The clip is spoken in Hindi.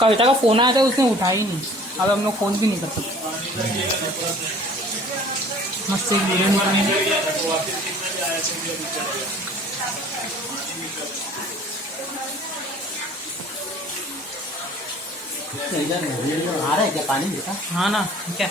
कविता का फोन आया था, उसने उठाया ही नहीं। अब हम लोग फोन भी नहीं कर सकते। मस्त एक वीडियो निकालेंगे। इधर आ रहा है क्या पानी? हाँ ना, क्या